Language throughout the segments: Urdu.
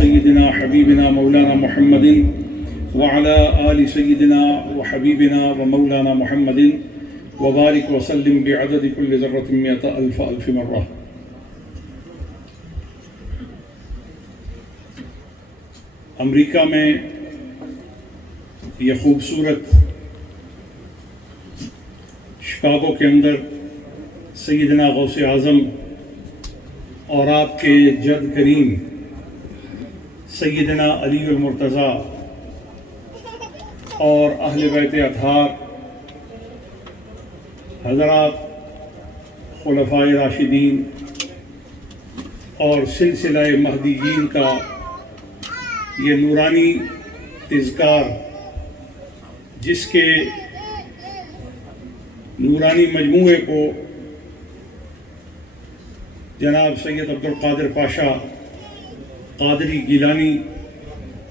سيدنا حبيبنا مولانا محمد وعلى آل سيدنا وحبيبنا ومولانا محمد وبارك وسلم بعدد كل ذرة 100,000 ألف مرة. امریکہ میں یہ خوبصورت شکاگو کے اندر سیدنا غوث اعظم اور آپ کے جد کریم سیدنا علی المرتضیٰ اور اہل بیت اطہار حضرات خلفائے راشدین اور سلسلہ مہدیین کا یہ نورانی تذکار، جس کے نورانی مجموعے کو جناب سید عبد القادر پاشا قادری گیلانی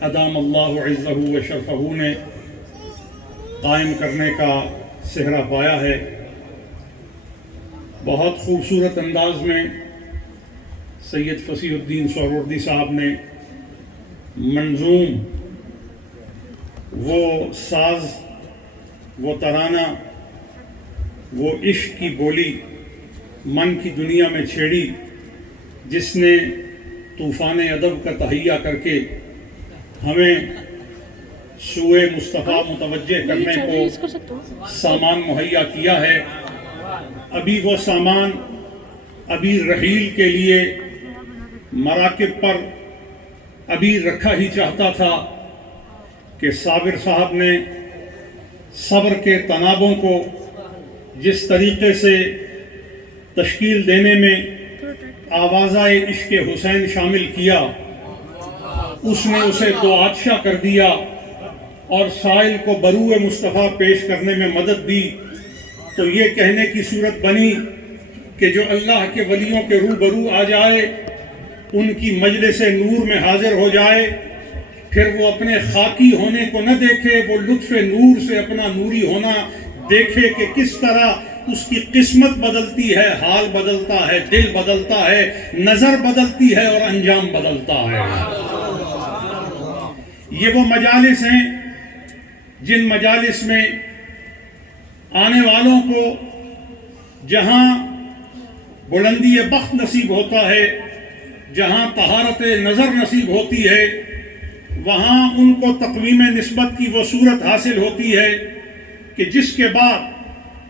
ادام اللہ عزہ و شرفہ نے قائم کرنے کا سہرا پایا ہے. بہت خوبصورت انداز میں سید فصیح الدین سہروردی صاحب نے منظوم، وہ ساز، وہ ترانہ، وہ عشق کی بولی من کی دنیا میں چھیڑی، جس نے طوفان ادب کا تہیہ کر کے ہمیں سوئے مصطفیٰ متوجہ کرنے کو سامان مہیا کیا ہے. ابھی وہ سامان ابھی رحیل کے لیے مراکب پر ابھی رکھا ہی چاہتا تھا کہ صابر صاحب نے صبر کے تنابوں کو جس طریقے سے تشکیل دینے میں آوازہ عشق حسین شامل کیا، اس نے اسے دو آتشہ کر دیا اور سائل کو بروئے مصطفیٰ پیش کرنے میں مدد دی. تو یہ کہنے کی صورت بنی کہ جو اللہ کے ولیوں کے روبرو آ جائے، ان کی مجلس نور میں حاضر ہو جائے، پھر وہ اپنے خاکی ہونے کو نہ دیکھے، وہ لطف نور سے اپنا نوری ہونا دیکھے کہ کس طرح اس کی قسمت بدلتی ہے، حال بدلتا ہے، دل بدلتا ہے، نظر بدلتی ہے اور انجام بدلتا ہے. یہ وہ مجالس ہیں جن مجالس میں آنے والوں کو جہاں بلندی بخت نصیب ہوتا ہے، جہاں طہارت نظر نصیب ہوتی ہے، وہاں ان کو تقویم نسبت کی وہ صورت حاصل ہوتی ہے کہ جس کے بعد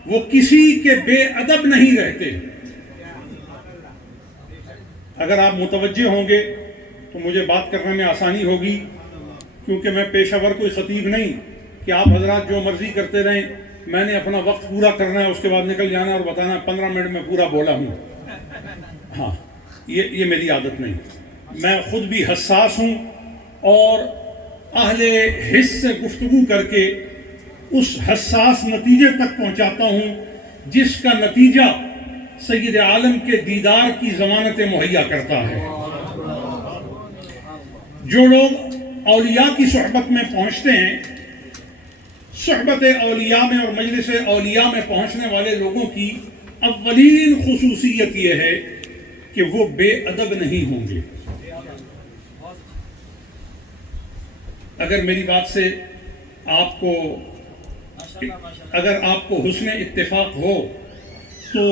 وہ کسی کے بے ادب نہیں رہتے. اگر آپ متوجہ ہوں گے تو مجھے بات کرنے میں آسانی ہوگی، کیونکہ میں پیشہ ور کوئی خطیب نہیں کہ آپ حضرات جو مرضی کرتے رہیں، میں نے اپنا وقت پورا کرنا ہے، اس کے بعد نکل جانا اور بتانا 15 منٹ میں پورا بولا ہوں. ہاں، یہ میری عادت نہیں. میں خود بھی حساس ہوں اور اہل حس سے گفتگو کر کے اس حساس نتیجے تک پہنچاتا ہوں جس کا نتیجہ سید عالم کے دیدار کی ضمانت مہیا کرتا ہے. جو لوگ اولیاء کی صحبت میں پہنچتے ہیں، صحبت اولیاء میں اور مجلس اولیاء میں پہنچنے والے لوگوں کی اولین خصوصیت یہ ہے کہ وہ بے ادب نہیں ہوں گے. اگر میری بات سے اگر آپ کو حسن اتفاق ہو تو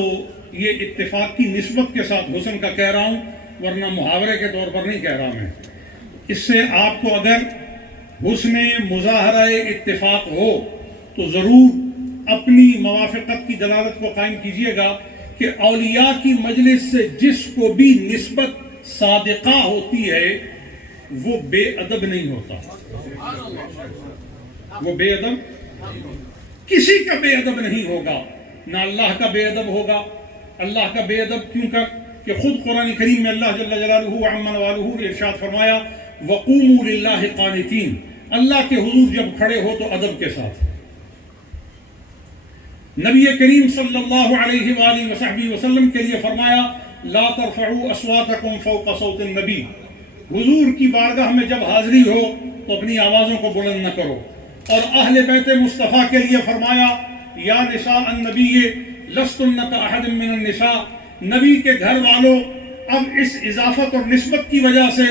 یہ اتفاق کی نسبت کے ساتھ حسن کا کہہ رہا ہوں، ورنہ محاورے کے طور پر نہیں کہہ رہا میں. اس سے آپ کو اگر حسن مظاہرہ اتفاق ہو تو ضرور اپنی موافقت کی دلالت کو قائم کیجئے گا کہ اولیاء کی مجلس سے جس کو بھی نسبت صادقہ ہوتی ہے وہ بے ادب نہیں ہوتا. وہ بے ادب کسی کا بے ادب نہیں ہوگا، نہ اللہ کا بے ادب ہوگا. اللہ کا بے ادب کیوں کہ خود قرآن کریم میں اللہ جل جلالہ عما نوالہ نے ارشاد فرمایا وَقُومُوا لِلَّهِ قَانِتِينَ، اللہ کے حضور جب کھڑے ہو تو ادب کے ساتھ. نبی کریم صلی اللہ علیہ وآلہ وصحبہ وسلم کے لیے فرمایا لا ترفعوا اصواتکم فوق صوت النبی، حضور کی بارگاہ میں جب حاضری ہو تو اپنی آوازوں کو بلند نہ کرو. اور اہل بیت مصطفیٰ کے لیے فرمایا یا نساء النبی لستن کاحد من النساء، نبی کے گھر والوں اب اس اضافت اور نسبت کی وجہ سے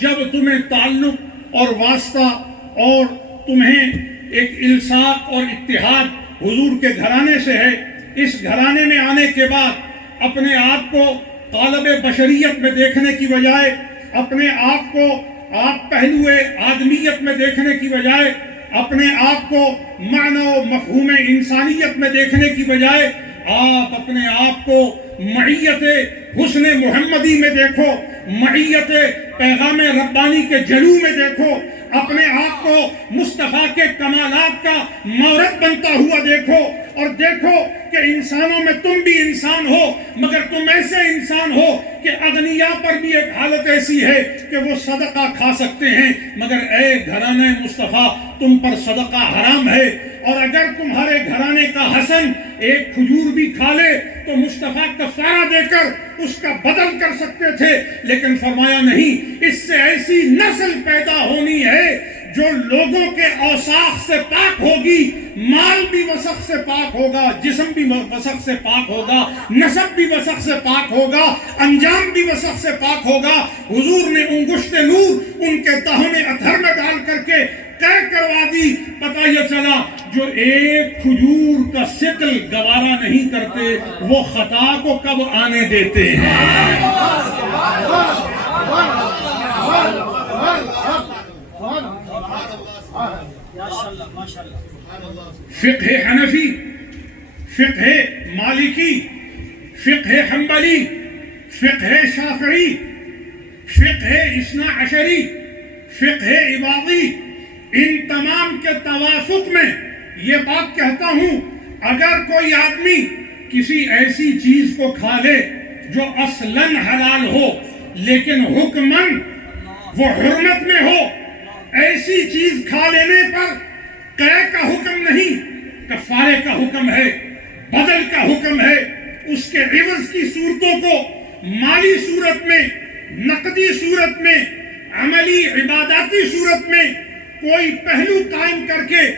جب تمہیں تعلق اور واسطہ اور تمہیں ایک الصاق اور اتحاد حضور کے گھرانے سے ہے، اس گھرانے میں آنے کے بعد اپنے آپ کو طالب بشریت میں دیکھنے کی بجائے، اپنے آپ کو آپ پہلو آدمیت میں دیکھنے کی بجائے، اپنے آپ کو معنی و مفہوم انسانیت میں دیکھنے کی بجائے، آپ اپنے آپ کو معیت حسن محمدی میں دیکھو، معیت پیغام ربانی کے جلو میں دیکھو، اپنے آپ کو مصطفیٰ کے کمالات کا مورد بنتا ہوا دیکھو، اور دیکھو کہ انسانوں میں تم بھی انسان ہو، مگر تم ایسے انسان ہو کہ اغنیاء پر بھی ایک حالت ایسی ہے کہ وہ صدقہ کھا سکتے ہیں، مگر اے گھرانے مصطفیٰ تم پر صدقہ حرام ہے، اور اگر تمہارے گھرانے کا حسن ایک کھجور بھی کھا لے تو مصطفیٰ کفارہ دے کر اس کا بدل کر سکتے تھے، لیکن فرمایا نہیں، اس سے ایسی نسل پیدا ہونی ہے جو لوگوں کے اوساخ سے پاک ہوگی، مال بھی وسخ سے پاک ہوگا، جسم بھی وسخ سے پاک ہوگا، نسب بھی وسخ سے پاک ہوگا، انجام بھی وسخ سے پاک ہوگا۔ حضور نے انگشت نور ان کے دہنے ادھر میں ڈال کر کے طے کروا دی۔ پتہ یہ چلا جو ایک کھجور کا ثقل گوارا نہیں کرتے وہ خطا کو کب آنے دیتے ہیں۔ فقہ حنفی، فقہ مالکی، فقہ حنبلی، فقہ شافعی، فقہ اثنا عشری، فقہ عبادی، ان تمام کے توافق میں یہ بات کہتا ہوں، اگر کوئی آدمی کسی ایسی چیز کو کھا لے جو اصلاً حلال ہو لیکن حکماً وہ حرمت میں ہو، ایسی چیز کھا لینے پر قے کا حکم نہیں، کفارے کا حکم ہے، بدل کا حکم ہے، اس کے عوض کی صورتوں کو مالی صورت میں، نقدی صورت میں، عملی عباداتی صورت میں کوئی پہلو قائم کر کے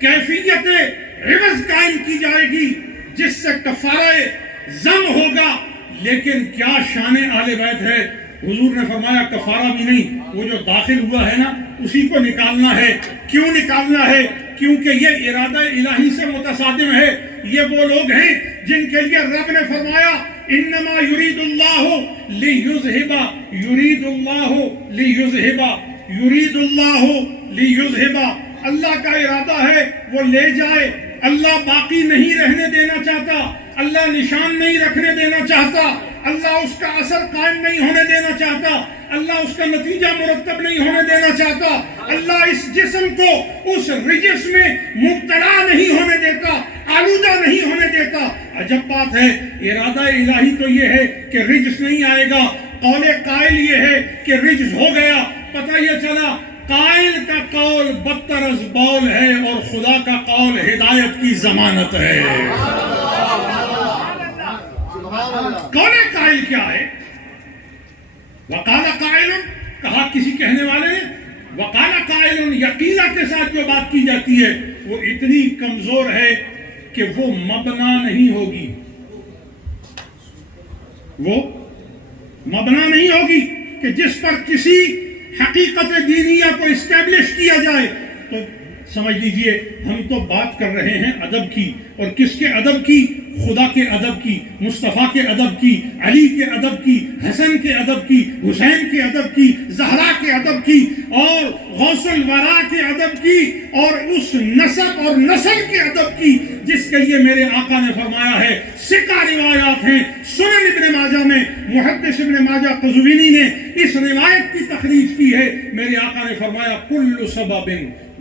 کیفیت عوض قائم کی جائے گی جس سے کفارہ ضم ہوگا۔ لیکن کیا شان آل بیت ہے، حضور نے فرمایا کفارہ بھی نہیں، وہ جو داخل ہوا ہے نا اسی کو نکالنا ہے۔ کیوں نکالنا ہے؟ کیونکہ یہ ارادہ الہی سے متصادم ہے۔ یہ وہ لوگ ہیں جن کے لیے رب نے فرمایا انما یرید اللہ لیذہب، یرید اللہ لیذہب، یرید اللہ لیذہب، اللہ کا ارادہ ہے وہ لے جائے، اللہ باقی نہیں رہنے دینا چاہتا، اللہ نشان نہیں رکھنے دینا چاہتا، اللہ اس کا اثر قائم نہیں ہونے دینا چاہتا، اللہ اس کا نتیجہ مرتب نہیں ہونے دینا چاہتا، اللہ اس جسم کو اس رجس میں مبتلا نہیں ہونے دیتا، آلودہ نہیں ہونے دیتا۔ عجب بات ہے، ارادہ الہی تو یہ ہے کہ رجس نہیں آئے گا، قول قائل یہ ہے کہ رجس ہو گیا۔ پتہ یہ چلا قائل کا قول بدتر از بول ہے اور خدا کا قول ہدایت کی ضمانت ہے۔ قول قائل کیا ہے؟ وقال قائل، کہا کسی کہنے والے نے، وقال قائل یقینا کے ساتھ جو بات کی جاتی ہے وہ اتنی کمزور ہے کہ وہ مبنا نہیں ہوگی، وہ مبنا نہیں ہوگی کہ جس پر کسی حقیقت دینیہ کو اسٹیبلش کیا جائے۔ تو سمجھ لیجئے ہم تو بات کر رہے ہیں ادب کی، اور کس کے ادب کی؟ خدا کے ادب کی، مصطفیٰ کے ادب کی، علی کے ادب کی، حسن کے ادب کی، حسین کے ادب کی، زہرا کے ادب کی، اور غوث الورا کے ادب کی، اور اس نسب اور نسل کے ادب کی جس کے لیے میرے آقا نے فرمایا ہے۔ ثقہ روایات ہیں سنن ابن ماجہ میں، محدث ابن ماجہ قزوینی نے اس روایت کی تخریج کی ہے۔ میرے آقا نے فرمایا کل سبب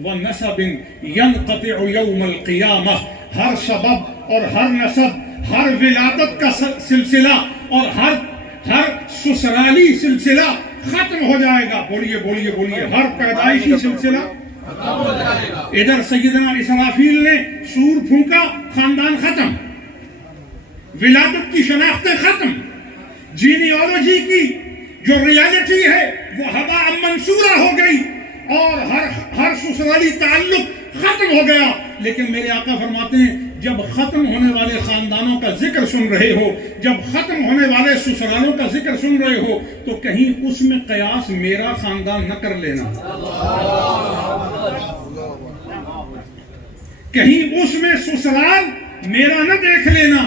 ونسب ينقطع يوم القیامہ، ہر سبب اور ہر نسب، ہر ولادت کا سلسلہ اور ہر سسرالی سلسلہ ختم ہو جائے گا۔ بولیے بولیے بولیے، ہر پیدائشی سلسلہ ختم ہو جائے گا۔ ادھر سیدنا اسرافیل نے سور پھونکا، خاندان ختم، ولادت کی شناختیں ختم، جینیالوجی کی جو ریالٹی ہے وہ ہوا منصورہ ہو گئی، اور ہر سسرالی تعلق ختم ہو گیا۔ لیکن میرے آقا فرماتے ہیں جب ختم ہونے والے خاندانوں کا ذکر سن رہے ہو، جب ختم ہونے والے سسرالوں کا ذکر سن رہے ہو، تو کہیں اس میں قیاس میرا خاندان نہ کر لینا، کہیں اس میں سسرال میرا نہ دیکھ لینا۔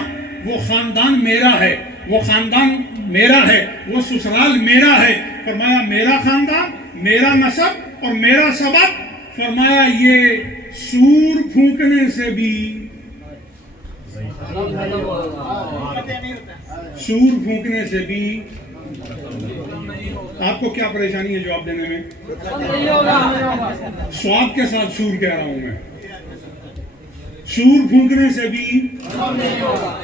وہ خاندان میرا ہے، وہ خاندان میرا ہے، وہ سسرال میرا ہے۔ فرمایا میرا خاندان، میرا نسب اور میرا سبب، فرمایا یہ سور پھونکنے سے بھی، سور پھونکنے سے بھی۔ آپ کو کیا پریشانی ہے جواب دینے میں؟ سواد کے ساتھ سور کہہ رہا ہوں میں، سور پھونکنے سے بھی۔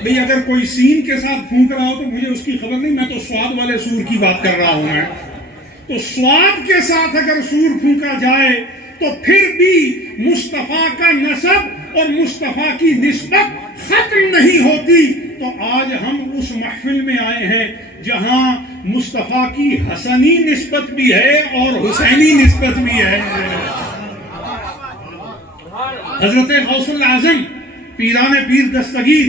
بھئی اگر کوئی سین کے ساتھ پھونک رہا ہو تو مجھے اس کی خبر نہیں، میں تو سواد والے سور کی بات کر رہا ہوں میں۔ تو سواد کے ساتھ اگر سور پھونکا جائے تو پھر بھی مصطفیٰ کا نسب اور مصطفیٰ کی نسبت ختم نہیں ہوتی۔ تو آج ہم اس محفل میں آئے ہیں جہاں مصطفیٰ کی حسنی نسبت بھی ہے اور حسینی نسبت بھی ہے۔ حضرت غوث العظم، پیران پیر دستگیر،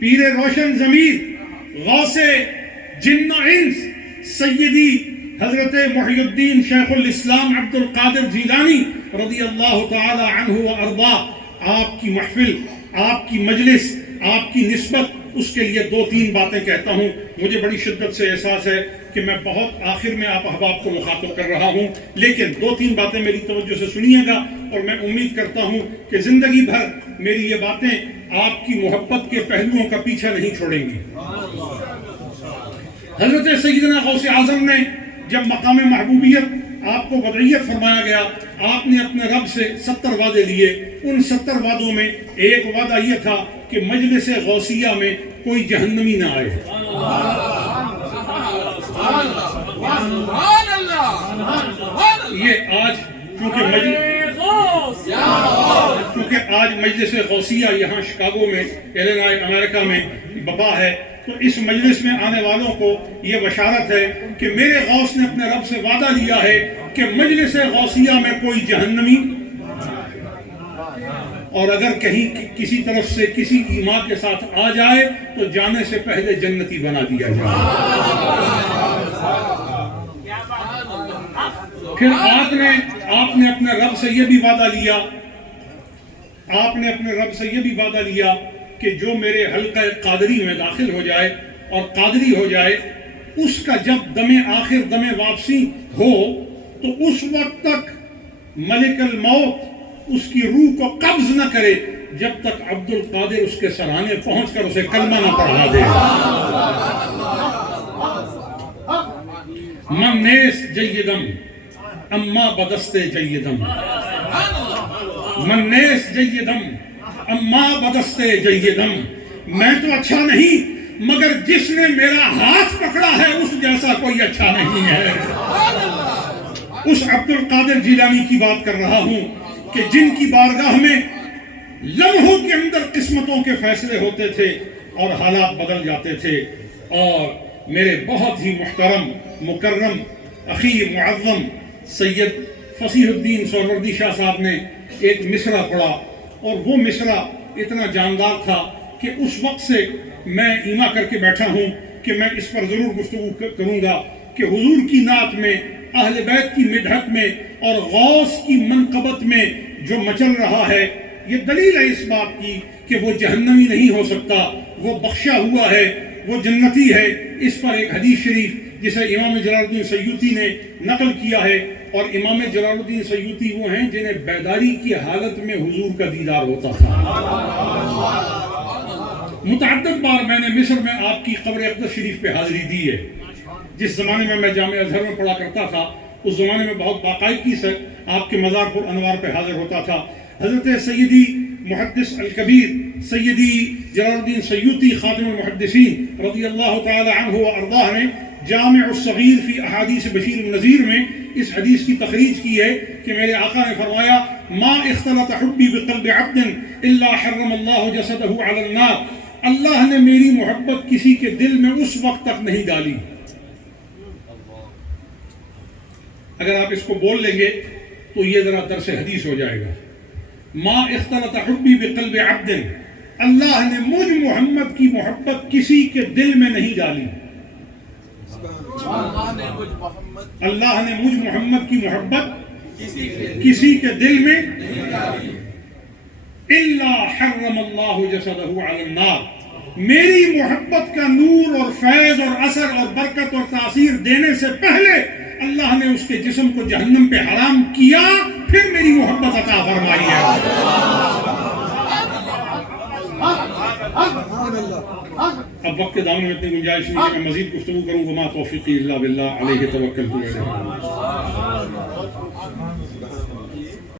پیر روشن ضمیر، غوث جن و انس، سیدی حضرت محی الدین شیخ الاسلام عبد القادر جیلانی رضی اللہ تعالی عنہ و ارضاہ، آپ کی محفل، آپ کی مجلس، آپ کی نسبت، اس کے لیے دو تین باتیں کہتا ہوں۔ مجھے بڑی شدت سے احساس ہے کہ میں بہت آخر میں آپ احباب کو مخاطب کر رہا ہوں، لیکن دو تین باتیں میری توجہ سے سنیے گا، اور میں امید کرتا ہوں کہ زندگی بھر میری یہ باتیں آپ کی محبت کے پہلوؤں کا پیچھا نہیں چھوڑیں گی۔ حضرت سیدنا غوث اعظم نے جب مقام محبوبیت آپ کو وضعیت فرمایا گیا، آپ نے اپنے رب سے 70 وعدے لیے۔ ان 70 وعدوں میں ایک وعدہ یہ تھا کہ مجلس غوثیہ میں کوئی جہنمی نہ آئے۔ یہ آج کیونکہ آج مجلس غوثیہ یہاں شکاگو میں، ایلینوائے امریکہ میں بپا ہے، تو اس مجلس میں آنے والوں کو یہ بشارت ہے کہ میرے غوث نے اپنے رب سے وعدہ لیا ہے کہ مجلس غوثیہ میں کوئی جہنمی، اور اگر کہیں کسی طرف سے کسی ایمان کے ساتھ آ جائے تو جانے سے پہلے جنتی بنا دیا جائے۔ پھر آپ نے اپنے رب سے یہ بھی وعدہ لیا، آپ نے اپنے رب سے یہ بھی وعدہ لیا کہ جو میرے حلقہ قادری میں داخل ہو جائے اور قادری ہو جائے، اس کا جب دم آخر، دم واپسی ہو، تو اس وقت تک ملک الموت اس کی روح کو قبض نہ کرے جب تک عبد القادر اس کے سرانے پہنچ کر اسے کلمہ نہ پڑھا دے۔ من نیس جیدم اما بدست جیدم، من نیس جیدم اما بدست جیدم، میں تو اچھا نہیں مگر جس نے میرا ہاتھ پکڑا ہے اس جیسا کوئی اچھا نہیں ہے۔ اس عبد القادر جیلانی کی بات کر رہا ہوں کہ جن کی بارگاہ میں لمحوں کے اندر قسمتوں کے فیصلے ہوتے تھے اور حالات بدل جاتے تھے۔ اور میرے بہت ہی محترم مکرم اخی معظم سید فصیح الدین سہروردی شاہ صاحب نے ایک مصرع پڑھا، اور وہ مصرع اتنا جاندار تھا کہ اس وقت سے میں ایما کر کے بیٹھا ہوں کہ میں اس پر ضرور گفتگو کروں گا کہ حضور کی نعت میں، اہل بیت کی مدحت میں اور غوث کی منقبت میں جو مچل رہا ہے، یہ دلیل ہے اس بات کی کہ وہ جہنمی نہیں ہو سکتا، وہ بخشا ہوا ہے، وہ جنتی ہے۔ اس پر ایک حدیث شریف جسے امام جلال الدین سیوطی نے نقل کیا ہے، اور امام جلال الدین سیوطی وہ ہیں جنہیں بیداری کی حالت میں حضور کا دیدار ہوتا تھا۔ متعدد بار میں نے مصر میں آپ کی قبر اقدس شریف پہ حاضری دی ہے۔ جس زمانے میں جامعہ ازہر میں پڑھا کرتا تھا، اس زمانے میں بہت باقاعدگی سے آپ کے مزار پر انوار پہ حاضر ہوتا تھا۔ حضرت سیدی محدث الکبیر سیدی جلال الدین سیوطی خاتم المحدثین رضی اللہ تعالی عنہ و ارضاہ نے جامع الصغیر فی احادیث بشیر النذیر میں اس حدیث کی تخریج کی ہے کہ میرے آقا نے فرمایا، ما اختلط حبی بقلب عبد الا حرم اللہ جسدہ علی النار، اللہ نے میری محبت کسی کے دل میں اس وقت تک نہیں ڈالی۔ اگر آپ اس کو بول لیں گے تو یہ ذرا درس حدیث ہو جائے گا۔ ما اختلط حبی بقلب عبد، اللہ نے مجھ محمد کی محبت کسی کے دل میں نہیں ڈالی، اللہ نے مجھ محمد کی محبت کسی کے دل میں الا حرم اللہ جسدہ علی النار، میری محبت کا نور اور فیض اور اثر اور برکت اور تاثیر دینے سے پہلے اللہ نے اس کے جسم کو جہنم پہ حرام کیا، پھر میری محبت عطا فرمائی ہے۔ اب وقت کے دامن میں اتنی گنجائش نہیں کہ میں مزید گفتگو کروں، وما توفیقی الا باللہ علیہ توکلت و الیہ۔